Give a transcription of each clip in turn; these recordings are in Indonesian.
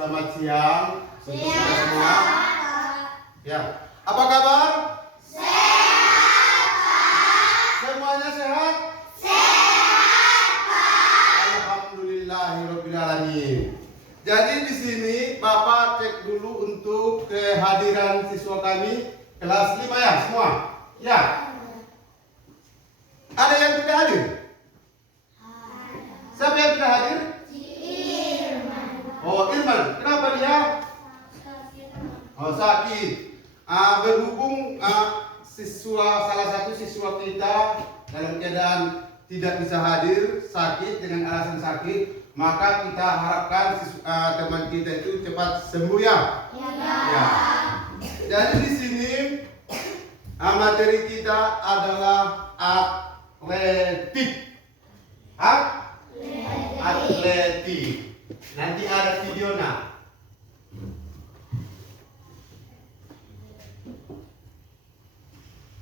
selamat siang untuk kita semua. Ya, apa kabar? Sehat, Pak. Semuanya sehat? Sehat, Pak. Alhamdulillahirabbil alamin. Jadi di sini Bapak cek dulu untuk kehadiran siswa kami kelas 5 ya semua. Ya. Ada yang tidak hadir? Siapa yang tidak hadir? Oh, Irman. Kenapa dia? Oh, sakit. Berhubung salah satu siswa kita dalam keadaan tidak bisa hadir, sakit dengan alasan sakit, maka kita harapkan teman kita itu cepat sembuh ya. Ya. Jadi di sini materi kita adalah atletik. Atletik. Nanti ada videonya.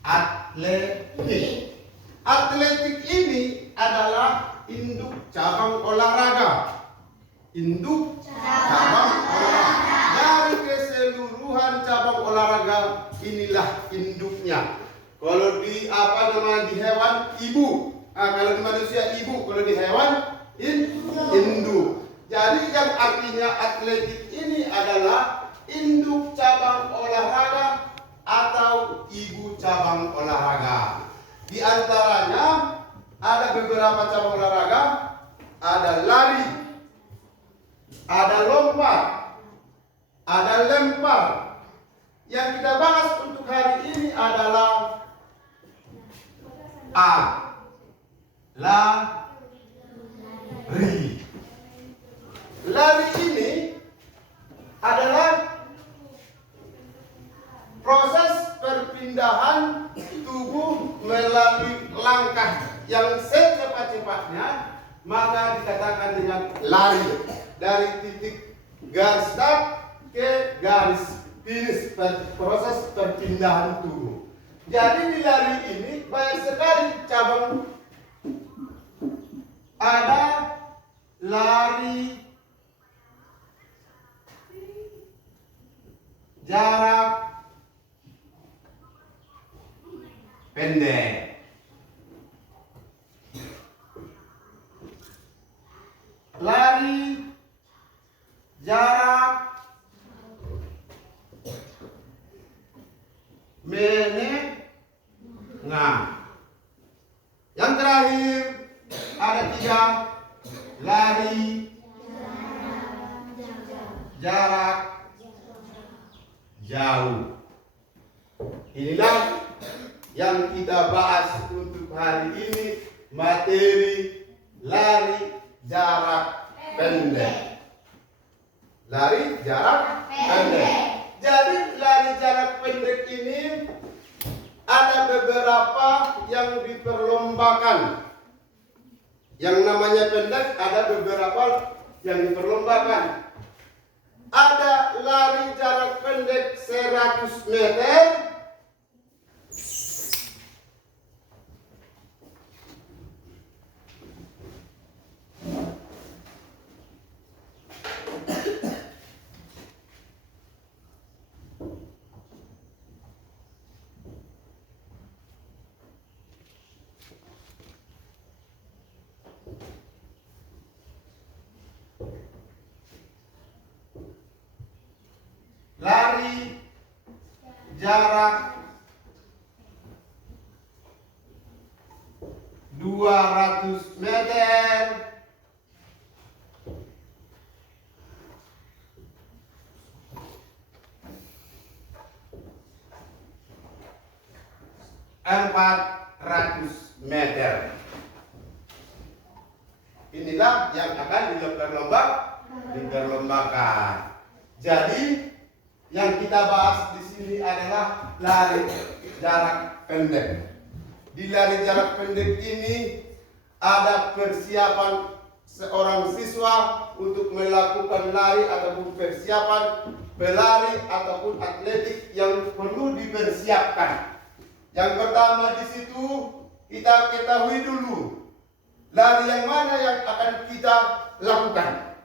Atletik. Atletik ini adalah induk cabang olahraga. Induk cabang olahraga. Dari keseluruhan cabang olahraga inilah induknya. Kalau di di hewan ibu. Kalau di manusia ibu, kalau di hewan induk. Jadi yang artinya atletik ini adalah induk cabang olahraga atau ibu cabang olahraga. Di antaranya ada beberapa cabang olahraga, ada lari, ada lompat, ada lempar. Yang kita bahas untuk hari ini adalah lari. Lari ini adalah proses perpindahan tubuh melalui langkah yang secepat-cepatnya, maka dikatakan dengan lari. Dari titik garis start ke garis finish, proses perpindahan tubuh. Jadi di lari ini banyak sekali cabang. Ada lari jarak pendek, lari jarak menengah. Yang terakhir ada 3, lari jarak jauh. Inilah yang kita bahas untuk hari ini, materi lari jarak pendek. Lari jarak pendek. Jadi lari jarak pendek ini ada beberapa yang diperlombakan. Yang namanya pendek ada beberapa yang diperlombakan. Ada lari jarak pendek 100 meter, lari jarak 200 meter, meter. Inilah yang akan diperlombakan. Jadi yang kita bahas di sini adalah lari jarak pendek. Di lari jarak pendek ini ada persiapan seorang siswa untuk melakukan lari ataupun persiapan pelari ataupun atletik yang perlu dipersiapkan. Yang pertama di situ kita ketahui dulu lari yang mana yang akan kita lakukan.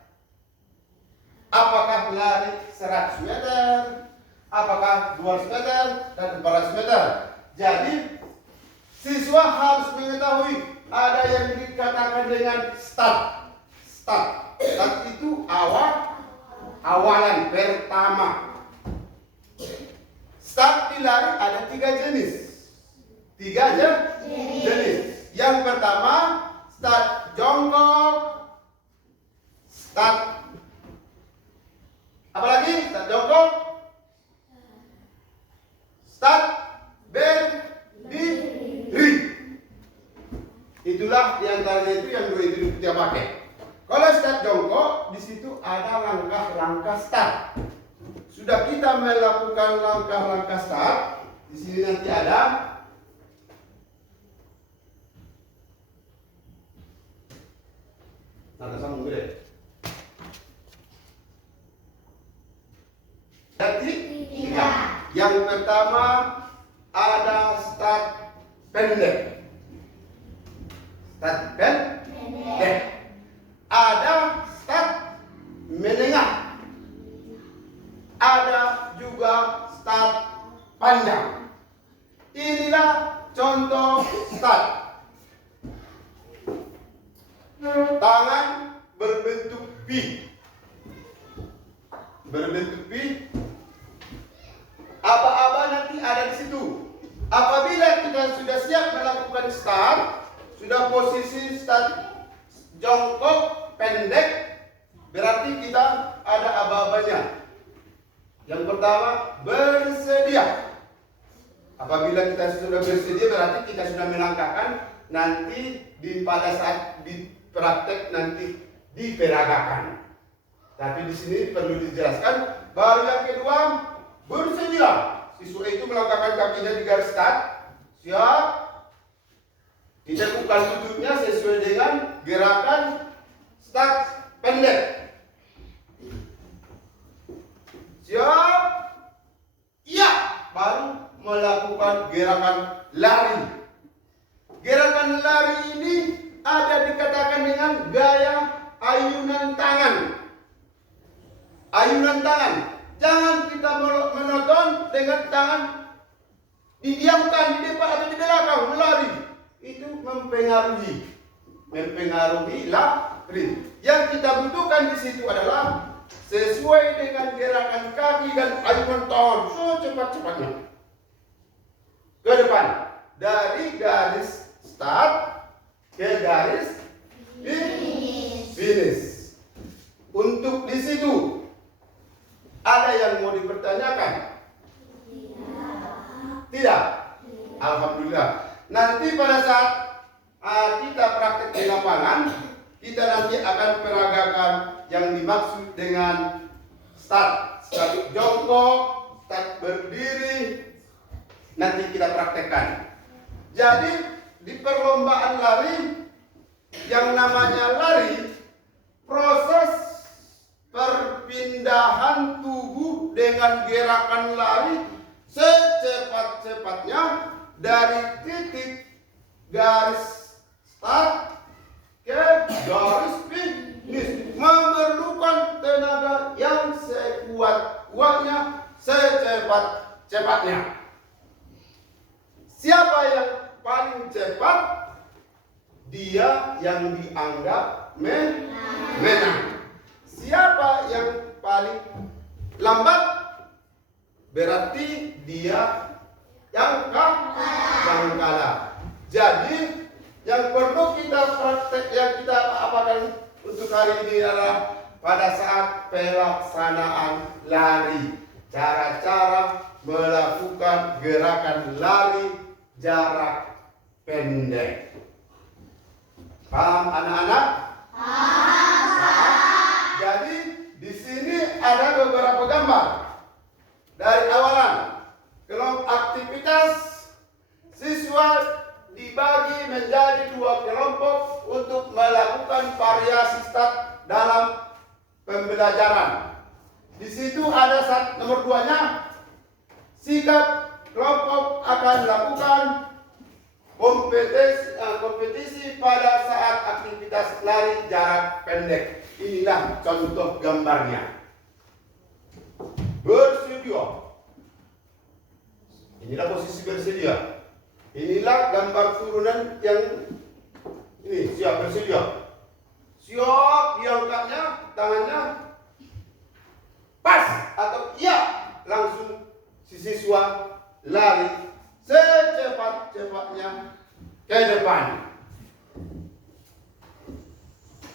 Apakah lari 100 meter, apakah 200 meter, dan 400 meter. Jadi, siswa harus mengetahui ada yang dikatakan dengan start. Start itu awalan pertama. Start di lari ada 3 jenis. 3 jenis. Yang pertama, start jongkok, start apa lagi? Start jongkok, start berdiri. Itulah diantaranya itu yang 2 itu kita pakai. Kalau start jongkok, di situ ada langkah-langkah start. Sudah kita melakukan langkah-langkah start, di sini nanti ada sambung gede. Jadi 3. Yang pertama ada start pendek. Start pendek. Ada start menengah. Ada juga start panjang. Inilah contoh start. Tangan berbentuk V. Berbentuk V. Aba-aba nanti ada di situ. Apabila kita sudah siap melakukan start, sudah posisi start jongkok pendek, berarti kita ada aba-abanya. Yang pertama, bersedia. Apabila kita sudah bersedia, berarti kita sudah melangkahkan. Nanti pada saat di praktek nanti diperagakan. Tapi di sini perlu dijelaskan. Baru yang kedua, bersedia. Siswa itu melangkahkan kakinya di garis start. Siap. Ditekukkan lututnya sesuai dengan gerakan start pendek. Siap. Iya. Baru melakukan gerakan lari. Gerakan lari ini ada dikatakan dengan gaya ayunan tangan. Ayunan tangan. Jangan kita menonton dengan tangan didiamkan di depan atau di belakang melari. Itu mempengaruhi lari. Yang kita butuhkan di situ adalah sesuai dengan gerakan kaki dan ayunan tangan secepat-cepatnya ke depan dari garis start ke garis finish. Untuk di situ ada yang mau dipertanyakan? Tidak. Alhamdulillah. Nanti pada saat kita praktek di lapangan, kita nanti akan peragakan yang dimaksud dengan start jongkok, start berdiri. Nanti kita praktekkan. Jadi di perlombaan lari, yang namanya lari, proses perpindahan tubuh dengan gerakan lari secepat-cepatnya dari titik garis start ke garis finish memerlukan tenaga yang sekuat-kuatnya, secepat-cepatnya. Siapa yang paling cepat, dia yang dianggap menang. Siapa yang paling lambat, berarti dia yang kalah. Jadi yang perlu kita praktek, yang kita apakan untuk hari ini adalah pada saat pelaksanaan lari, cara-cara melakukan gerakan lari jarak pendek. Paham anak-anak? Jadi di sini ada beberapa gambar dari awalan. Kelompok aktivitas siswa dibagi menjadi 2 kelompok untuk melakukan variasi start dalam pembelajaran. Di situ ada nomor 2-nya, sikap kelompok akan melakukan kompetisi pada saat aktivitas lari jarak pendek. Inilah contoh gambarnya. bersedia. Inilah posisi bersedia. Inilah gambar turunan yang ini, siap bersedia. Siap, diangkatnya tangannya pas atau iya, langsung si siswa lari secepat-cepatnya ke depan.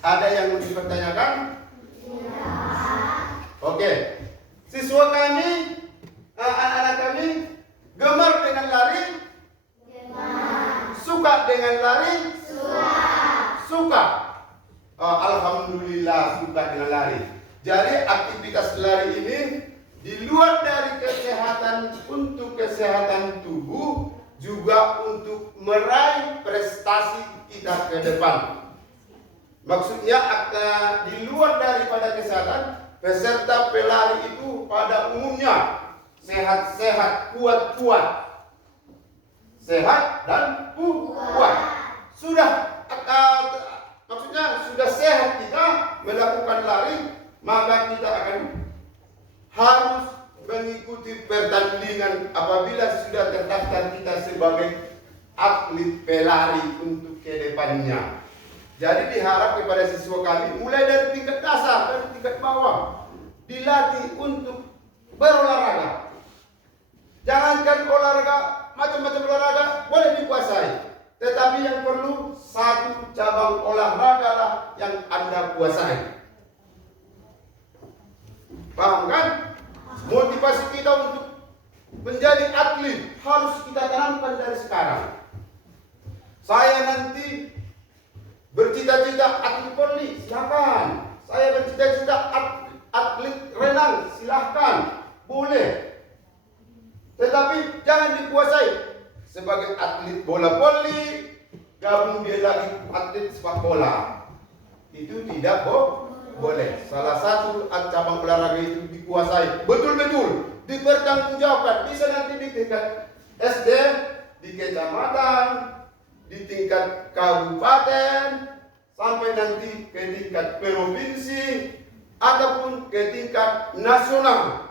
Ada yang dipertanyakan? Oke. Siswa kami, anak-anak kami gemar dengan lari? Suka dengan lari? Suka. Alhamdulillah suka dengan lari. Jadi aktivitas lari ini di luar dari kesehatan untuk kesehatan tubuh, juga untuk meraih prestasi kita ke depan. Maksudnya di luar daripada kesehatan, peserta pelari itu pada umumnya sehat-sehat, kuat-kuat. Sehat dan kuat. Maksudnya sudah sehat kita melakukan lari, maka kita akan harus mengikuti pertandingan apabila sudah terdaftar kita sebagai atlet pelari untuk kedepannya. Jadi diharap kepada siswa kami mulai dari tingkat dasar dan tingkat bawah dilatih untuk berolahraga. Jangankan olahraga, macam-macam olahraga boleh dikuasai, tetapi yang perlu satu cabang olahraga lah yang Anda kuasai. Paham kan? Motivasi kita untuk menjadi atlet harus kita tanamkan dari sekarang. Saya nanti bercita-cita atlet voli, silakan. Saya bercita-cita atlet renang, silahkan, boleh. Tetapi jangan dikuasai sebagai atlet bola voli, gabung dia lagi atlet sepak bola. Itu tidak boleh. Salah satu cabang olahraga itu dikuasai betul-betul, dipertanggungjawabkan. Bisa nanti di tingkat SD, di kecamatan, di tingkat kabupaten, sampai nanti ke tingkat provinsi ataupun ke tingkat nasional.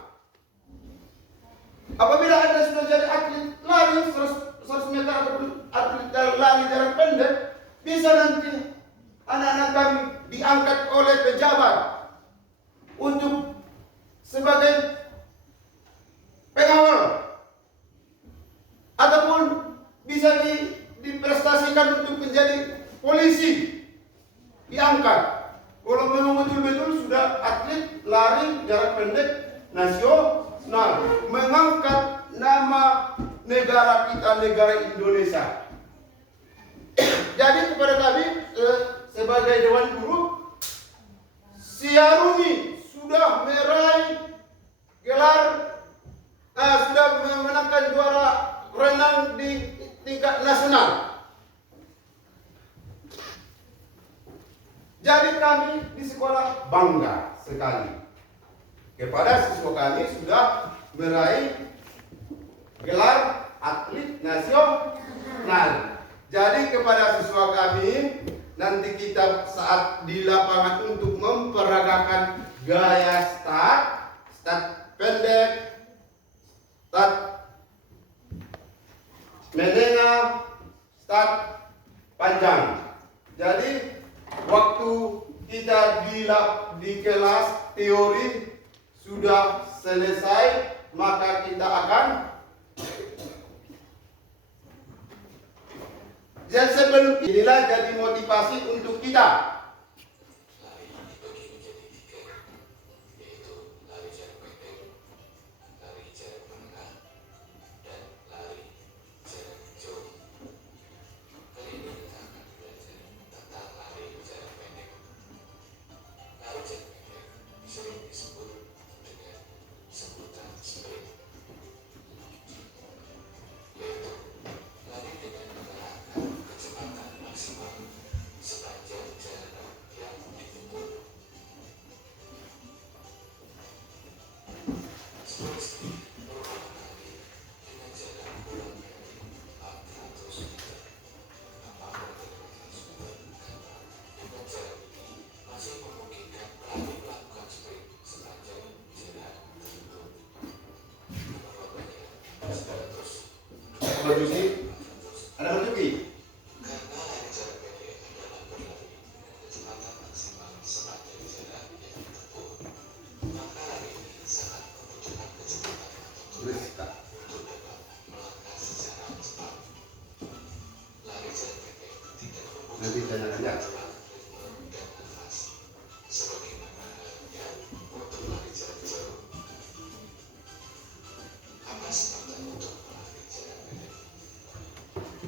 Apabila Anda sudah jadi atlet lari 100 meter ataupun atlet lari jarak pendek, bisa nanti anak-anak kami diangkat oleh pejabat untuk sebagai pengawal, ataupun bisa diprestasikan untuk menjadi polisi, diangkat. Kalau memang betul-betul sudah atlet lari jarak pendek nasional, mengangkat nama negara kita, negara Indonesia. Jadi kepada kami sebagai Dewan Guru, Siarumi sudah meraih gelar, sudah memenangkan juara renang di tingkat nasional. Jadi kami di sekolah bangga sekali kepada siswa kami sudah meraih gelar atlet nasional. Jadi kepada siswa kami, nanti kita saat di lapangan untuk memperagakan gaya start pendek, start menengah, start panjang. Jadi waktu kita di kelas teori sudah selesai, maka kita akan dan sebelum inilah jadi motivasi untuk kita. Berjuki. Ada berjuki. Nanti tanyakannya.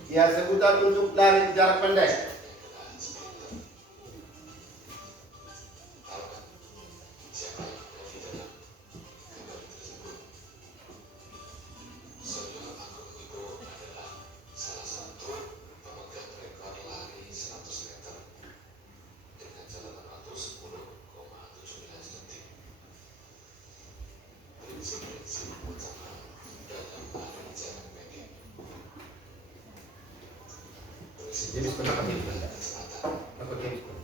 Ya, sebutan untuk lari jarak pendek. Jenis penakan ini benda. Apa jenis penakan?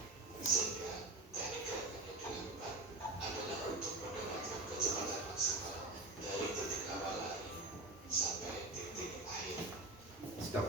Stop.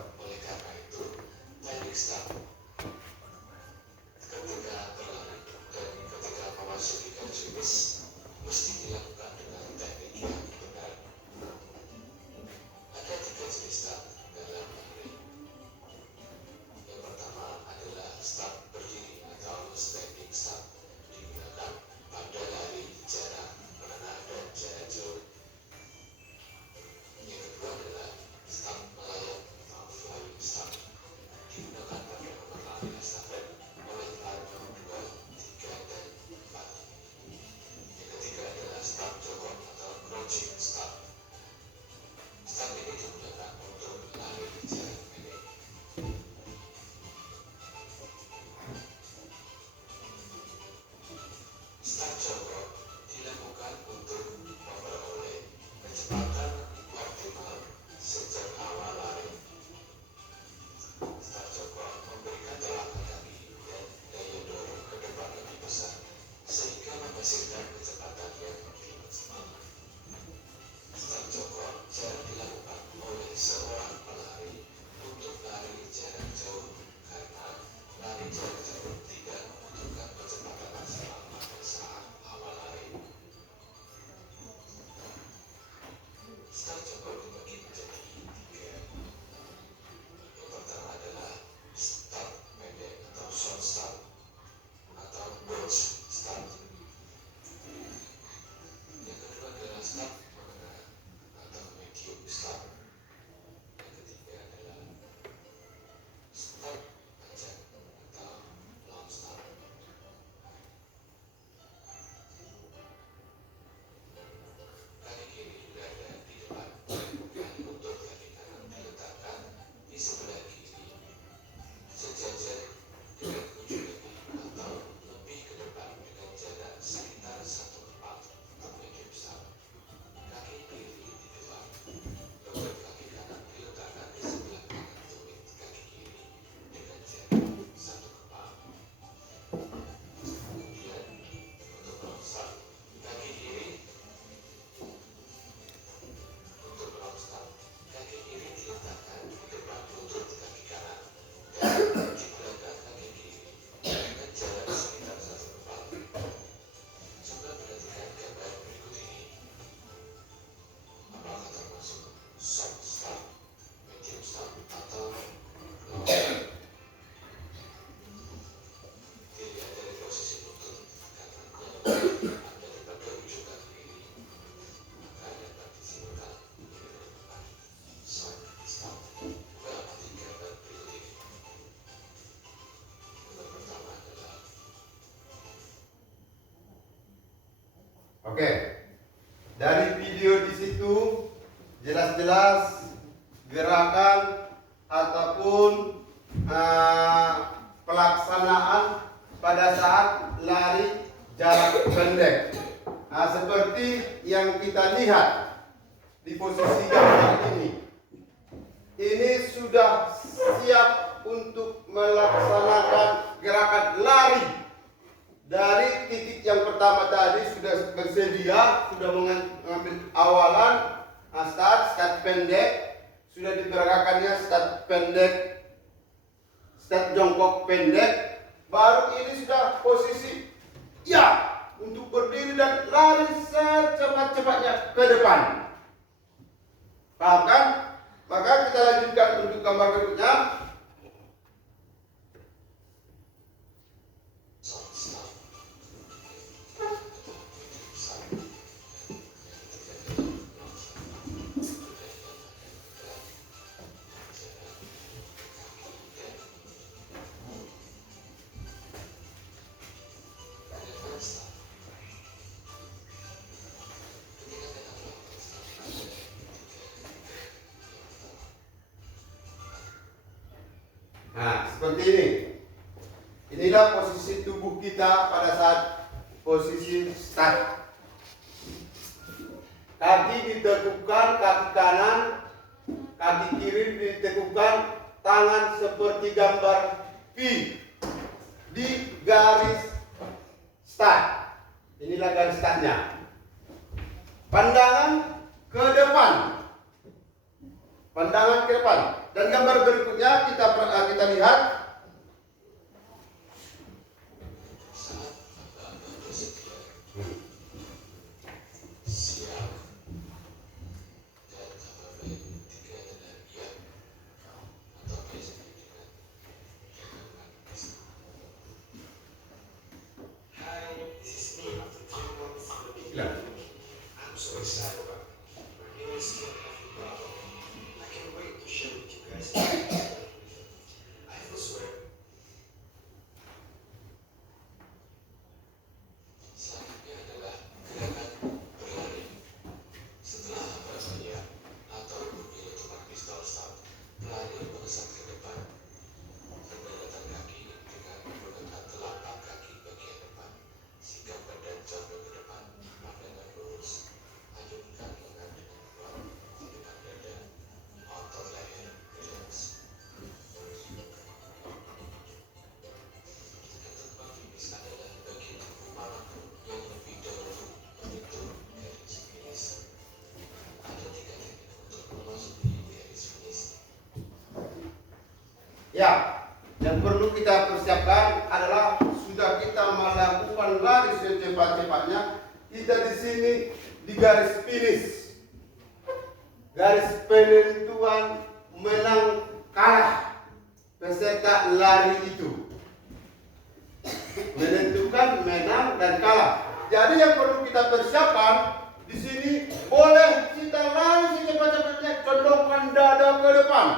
Oke, dari video di situ jelas-jelas gerakan ataupun pelaksanaan pada saat lari jarak pendek. Nah, seperti yang kita lihat di posisi gambar ini sudah siap untuk melaksanakan gerakan lari. Dari titik yang pertama tadi sudah bersedia, sudah mengambil awalan, start pendek, sudah digerakkannya start pendek, start jongkok pendek, baru ini sudah posisi ya untuk berdiri dan lari secepat-cepatnya ke depan. Paham kan? Maka kita lanjutkan untuk gambar berikutnya. Nah, seperti ini. Inilah posisi tubuh kita pada saat posisi start. Kaki ditekukkan, kaki kanan, kaki kiri ditekukkan, tangan seperti gambar V di garis start. Inilah garis startnya. Pandangan ke depan. Pandangan ke depan. Dan gambar berikutnya kita lihat. Ya, yang perlu kita persiapkan adalah sudah kita melakukan lari secepat-cepatnya, kita di sini di garis finish, garis penentuan menang kalah peserta lari itu, menentukan menang dan kalah. Jadi yang perlu kita persiapkan di sini, boleh kita lari secepat-cepatnya, condongkan dada ke depan.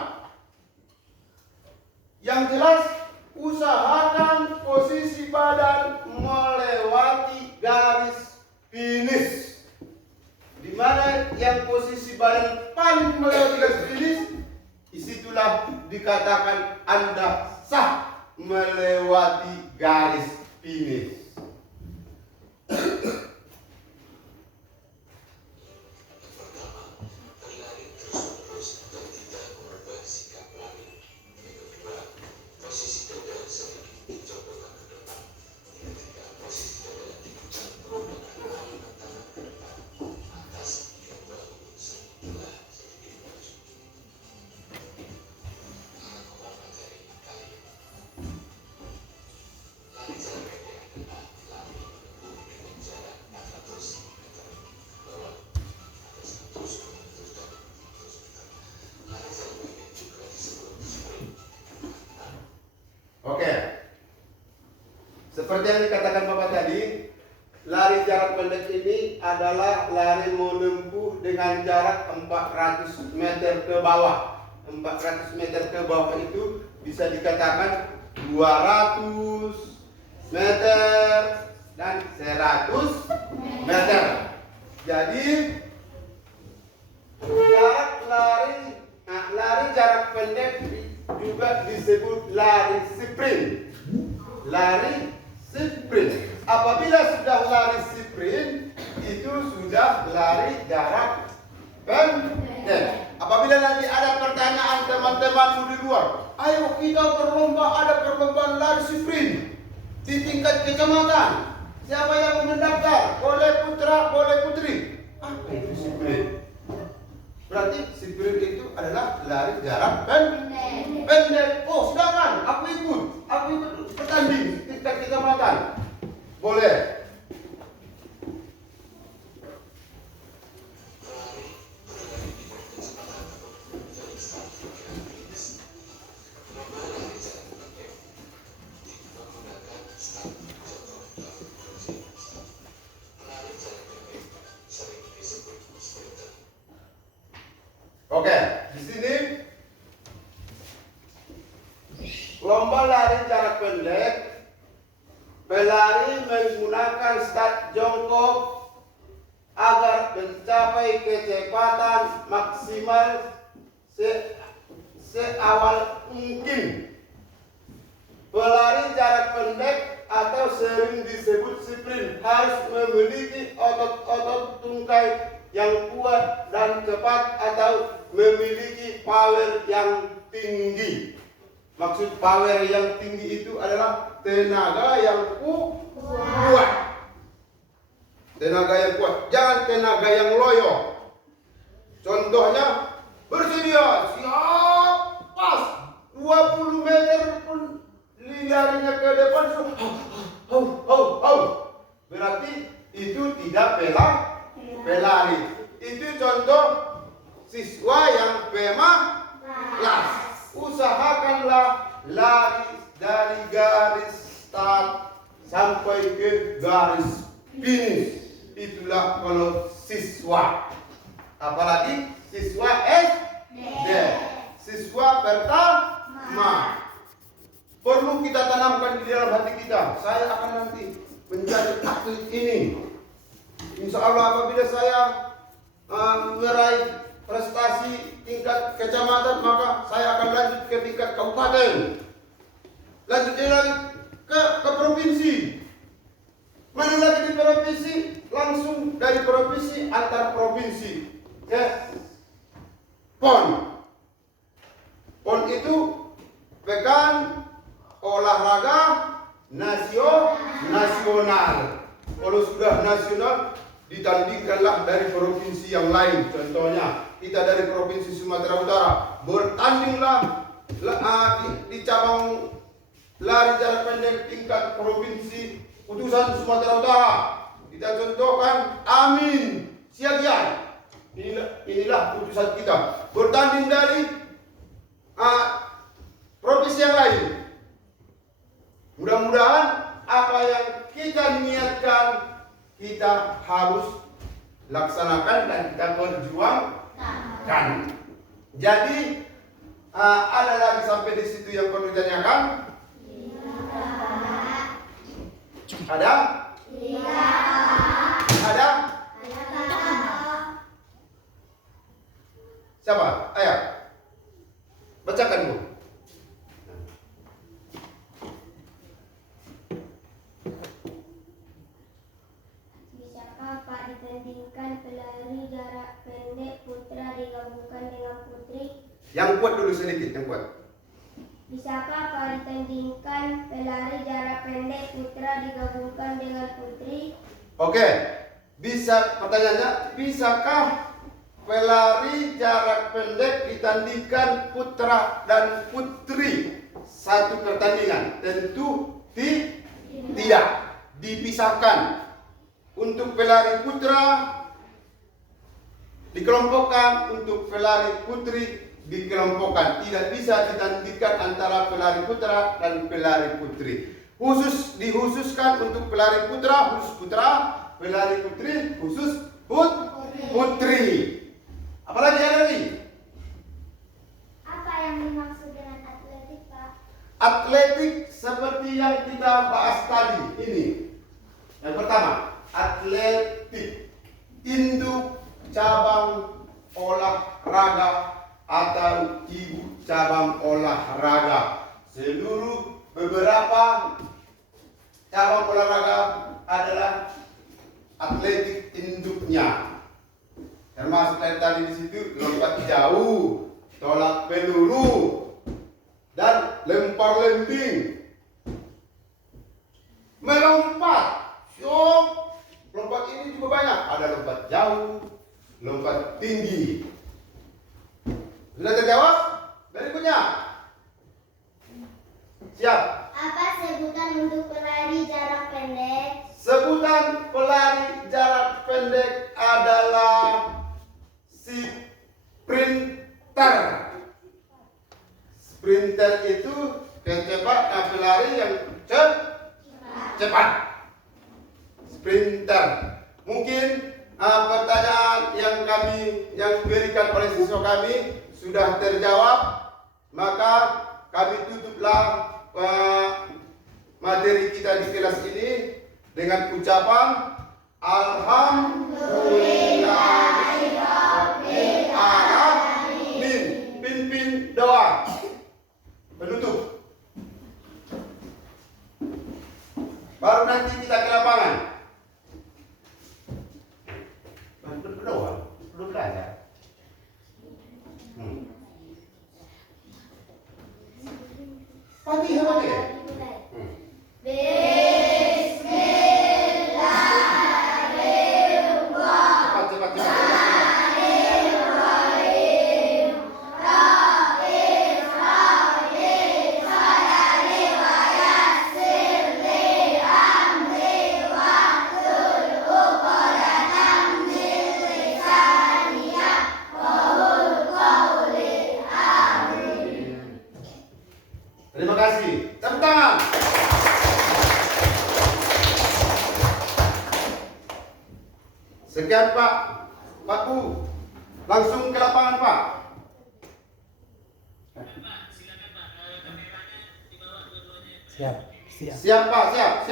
Yang jelas, usahakan posisi badan melewati garis finish. Di mana yang posisi badan paling melewati garis finish, disitulah dikatakan Anda sah melewati garis finish. Oke, seperti yang dikatakan Bapak tadi, lari jarak pendek ini adalah lari menempuh dengan jarak 400 meter ke bawah. 400 meter ke bawah itu bisa dikatakan 200 meter dan 100 meter. Jadi jarak lari jarak pendek juga disebut lari sprint. Lari sprint. Apabila sudah lari sprint, itu sudah lari jarak pendek. Apabila nanti ada pertanyaan teman-temanmu di luar, ayo kita berlomba, ada perlombaan lari sprint di tingkat kecamatan. Siapa yang mendaftar? Boleh putra, boleh putri. Apa itu sprint? Berarti sprint itu adalah lari jarak pendek. Oh, silakan, aku ikut bertanding tingkat kecamatan. Boleh. Oke, di sini lomba lari jarak pendek, pelari menggunakan start jongkok agar mencapai kecepatan maksimal seawal mungkin. Pelari jarak pendek atau sering disebut sprint harus memiliki otot-otot tungkai yang kuat dan cepat atau memiliki power yang tinggi. Maksud power yang tinggi itu adalah tenaga yang kuat. Tenaga yang kuat, jangan tenaga yang loyo. Contohnya, bersedia, siap, pas 20 meter pun larinya ke depan, berarti itu tidak pelari. Itu contoh siswa yang pemalas. Usahakanlah lari dari garis start sampai ke garis finish. Itulah kalau siswa. Apalagi siswa SD. Siswa pertama. Perlu kita tanamkan di dalam hati kita. Saya akan nanti menjadi atlet ini. Insya Allah apabila saya meraih prestasi tingkat kecamatan, maka saya akan lanjut ke tingkat kabupaten. Lanjut lagi ke provinsi. Mana lagi di provinsi? Langsung dari provinsi antar provinsi ke PON. PON itu pekan olahraga nasional. Kalau sudah nasional, ditandingkanlah dari provinsi yang lain. Contohnya, kita dari provinsi Sumatera Utara, bertandinglah di cabang lari jarak pendek tingkat provinsi utusan Sumatera Utara. Kita contohkan Amin Siagian. Inilah utusan kita. Bertanding dari provinsi yang lain. Mudah-mudahan apa yang kita niatkan kita harus laksanakan dan kita perjuangkan. Jadi ada lagi sampai di situ yang perlu ditanyakan? Ada? Ada? Siapa? Ayo, bacakan Bu. Ditandingkan pelari jarak pendek putra digabungkan dengan putri. Yang kuat dulu sedikit, yang kuat. Bisakah Pak ditandingkan pelari jarak pendek putra digabungkan dengan putri? Oke, pertanyaannya, bisakah pelari jarak pendek ditandingkan putra dan putri satu pertandingan? Tentu tidak, dipisahkan. Untuk pelari putra dikelompokkan, untuk pelari putri dikelompokkan. Tidak bisa ditandingkan antara pelari putra dan pelari putri. Dihususkan untuk pelari putra khusus putra, pelari putri khusus putri. Apalagi ada lagi? Apa yang dimaksud dengan atletik, Pak? Atletik seperti yang kita bahas tadi ini. Yang pertama, atletik, induk cabang olahraga atau ibu cabang olahraga. Seluruh beberapa cabang olahraga adalah atletik induknya. Termasuk tadi di situ lompat jauh, tolak peluru, dan lempar lembing. Melompat, lompat ini juga banyak. Ada lompat jauh, lompat tinggi. Sprinter itu pelari yang cepat. Sprinter. Mungkin pertanyaan yang diberikan oleh siswa kami sudah terjawab, maka kami tutuplah materi kita di kelas ini dengan ucapan Alhamdulillahirobbilalamin. Pimpin doa penutup. Baru nanti kita ke lapangan. Berdoa, belum belajar. Fatihah pakai. Cepat. Terima kasih. Tepuk tangan. Sekian Pak Bu. Langsung ke lapangan Pak. Siap Pak, siap.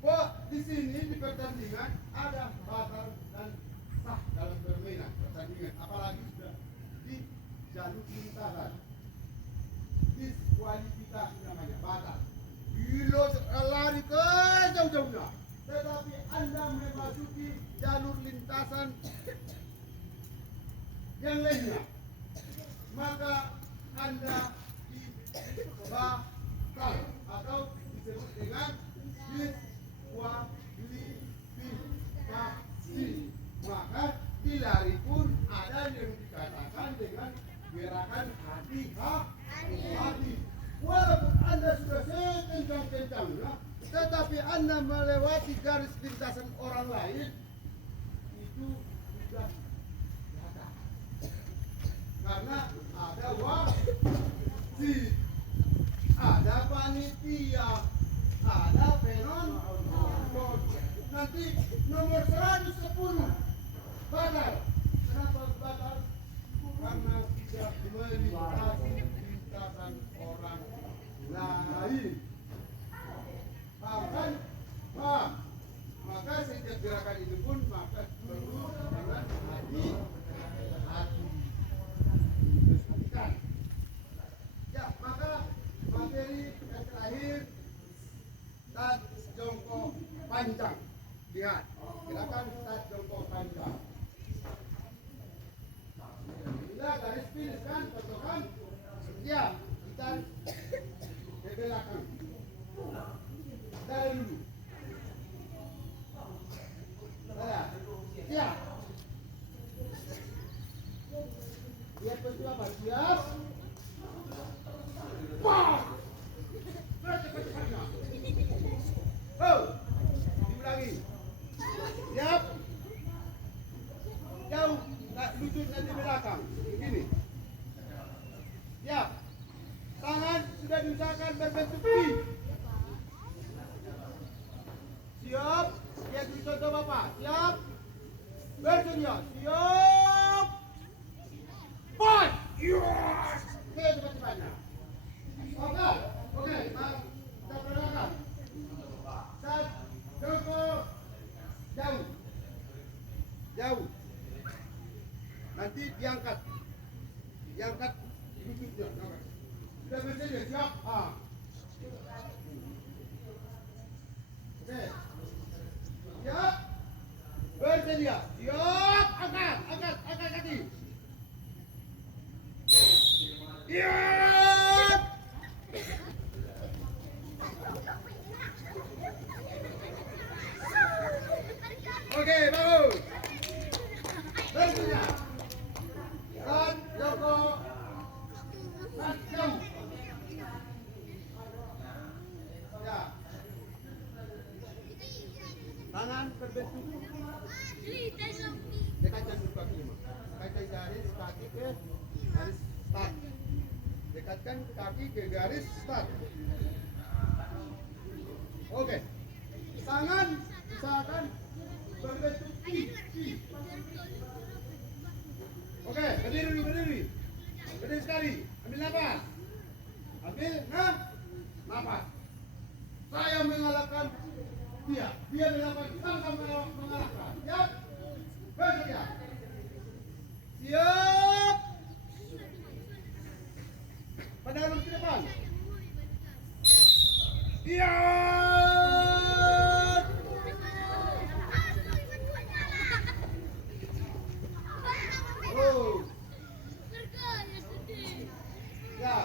Pak, di sini di pertandingan ada batal dan sah dalam permainan pertandingan, apalagi sudah di jalur lintasan. Diskualifikasi namanya, batal. Bila lari ke jauh-jauhnya, tetapi Anda memasuki jalur lintasan yang lainnya, maka Anda dibatal atau disebut dengan diskualifikasi. Maka di lari pun ada yang dikatakan dengan gerakan hati-hati. Walaupun Anda sudah sekencang-kencangnya, tetapi Anda melewati garis lintasan orang lain, itu sudah gagal. Karena ada wasit, ada panitia, ada penonton. Nanti nomor 110 batal. Kenapa batal? Karena tidak melintasi lintasan orang lain. Bahkan, maka setiap gerakan itu pun maka perlu dengan hati-hati. Ya, maka materi yang terakhir, start jongkok panjang. Lihat, gerakan start jongkok panjang. Bila garis finish kan, contohkan, siap, kita ke belakang. Dari dulu. Siap. Lihat berdua apa? Siap. Wah. Oh, diulangi. Siap. Jauh, lutut nanti belakang. Begini. Siap. Tangan sudah diusahakan berbentuk V. Siap. Lihat di contoh Bapak. Siap. Bersedia. Siap. Fight. Yes. Oke, cepat-cepatnya. Oke. Kita perlahan. Start. Jongkok. Jauh. Nanti diangkat lututnya. Sudah bersedia. Siap. Oke. Siap. Bersedia. Siap. Angkat kaki. Siap. Oke, bagus. Bersedia. Start, jongkok. Start, jauh. Ya. Tangan berbentuk Oke, garis start. Dekatkan kaki ke garis start. Oke, tangan usahakan berbentuk I. Oke, berdiri. Berdiri sekali. Ambil nafas. Ambil nafas. Saya mengalahkan dia. Dia mengalahkan, sama-sama mengalahkan. Siap? Bekerja. Siap. Pandangan ke depan. Iya. Oh. Ya.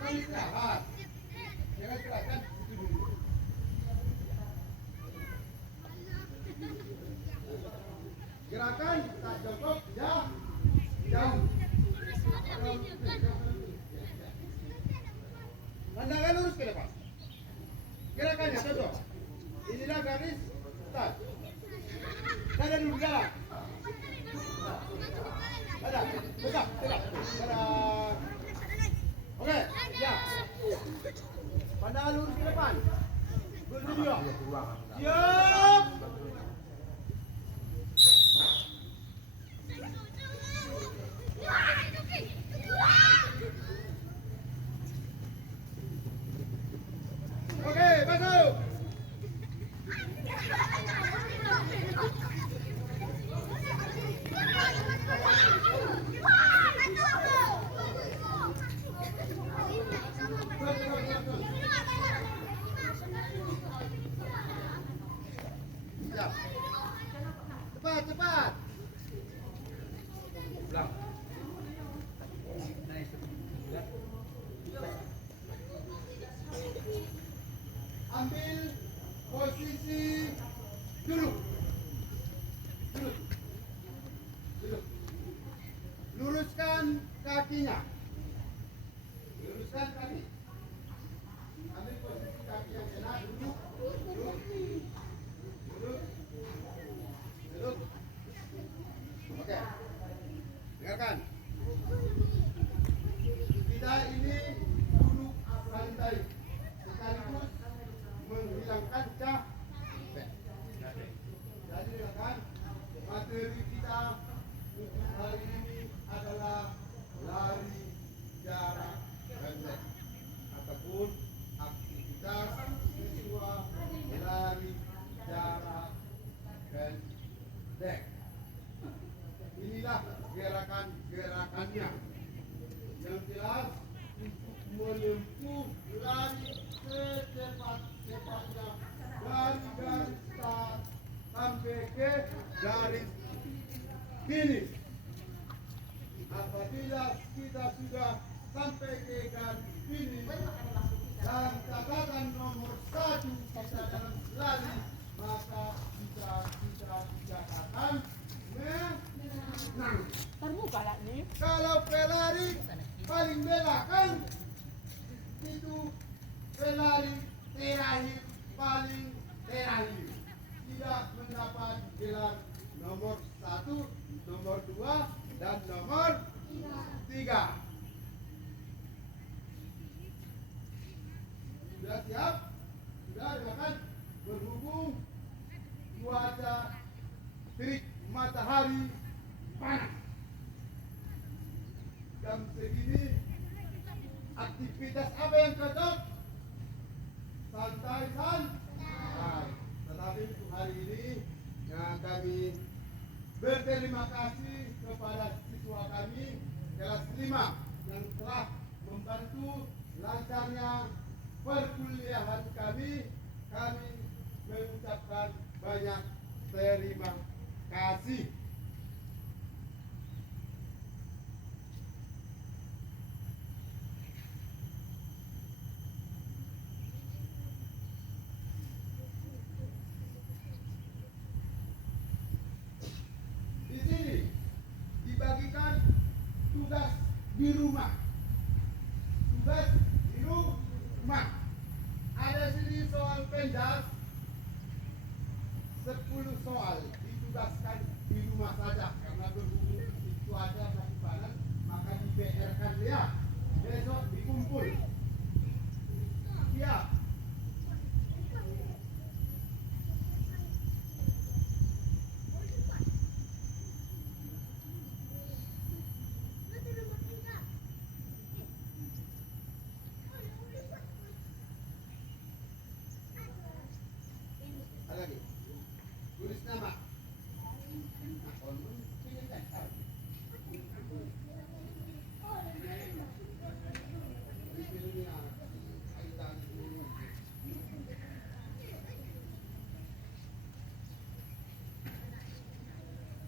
Kan istirahat. Jangan gerakan itu dulu. Gerakan tak jongkok ya. Jauh. Pandangan lurus ke depan. Gerakannya cocok. Inilah garis start. Dada dulu jalan. Dada, tegak. Dada. Oke, ya. Pandangan lurus ke depan. Berdiri. Siap. Oke, masuk. Siap. Cepat. Ulang. Ambil posisi duduk. Luruskan kakinya. Luruskan kaki. Ambil posisi kaki yang enak. Duduk. Oke. Dengarkan. Kita ini duduk santai. Sekaligus menghilangkan capek. Jadi dengarkan, materi kita untuk hari ini adalah lari jarak pendek ataupun aktivitas siswa lari jarak pendek. Inilah gerakannya. Yang jelas untuk menempuh lari secepat-cepatnya dari garis start sampai ke garis finish. Apabila kita sudah sampai ke garis finish dan catatan nomor 1 kita dalam lari, maka kita dikatakan menang. Kalau pelari paling belakang itu pelari terakhir paling terakhir tidak mendapat gelar nomor 1, nomor 2 dan nomor 3. Sudah siap? Sudah kan? Berhubung cuaca terik matahari panas. Jam segini aktivitas apa yang cocok? Santai. Tetapi untuk hari ini kami berterima kasih kepada siswa kami kelas 5 yang telah membantu lancarnya perkuliahan kami. Kami mengucapkan banyak terima kasih. Di sini dibagikan tugas di rumah. Tugas di rumah. Ada sini soal pendas 10 soal ditugaskan di rumah saja karena berhubung itu ada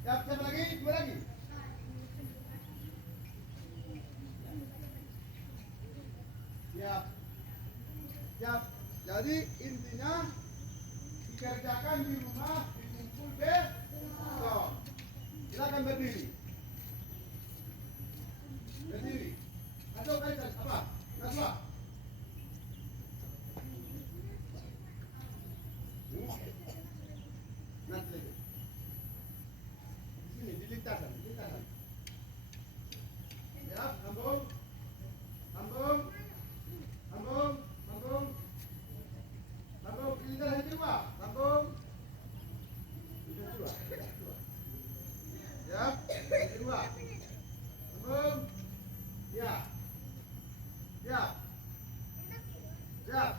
Siap, siapa lagi? Dua lagi. Siap. Siap. Jadi intinya dikerjakan di rumah, dikumpul besok. Silakan berdiri. Berdiri. Atau kaitan apa? Naswa. Nanti lagi. Di sini, di lintasan, di lintasan. Siap, sambung. Sambung. Sambung. Sambung. Sambung, di lintasan kedua. Sambung. Lintasan kedua. Siap, lintasan kedua. Sambung. Siap. Siap. Siap.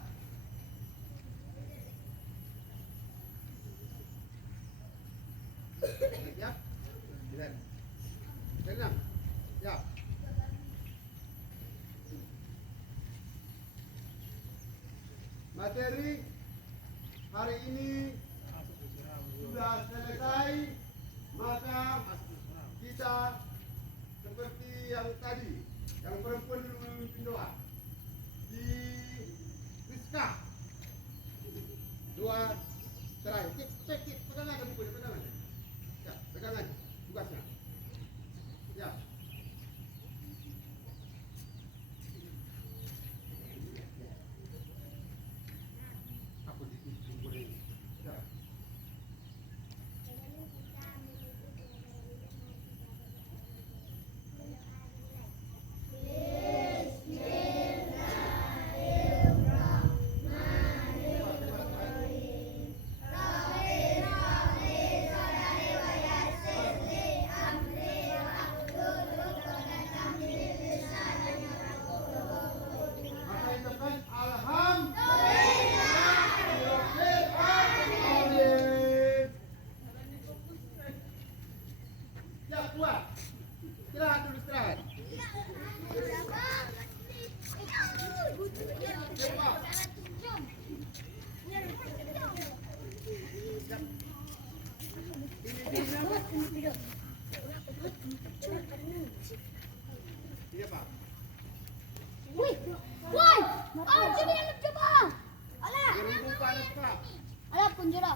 Siap. Jalan. Tenang. Siap. Materi hari ini sudah selesai, maka kita seperti yang tadi, yang perempuan dulu memimpin doa di Rizka. Doa terakhir. Cek, pegang aja bukunya, pegang aja. Ya, pegang aja tugasnya. Ya. Aku di buku ini. Ya. Maka ucapkan alhamdulillah. Siap, kuat. Istirahat dulu, istirahat. Iya, Pak. Wih, woi, ah, sini yang coba. Alah, Yang buka ada, Pak. alah punjera.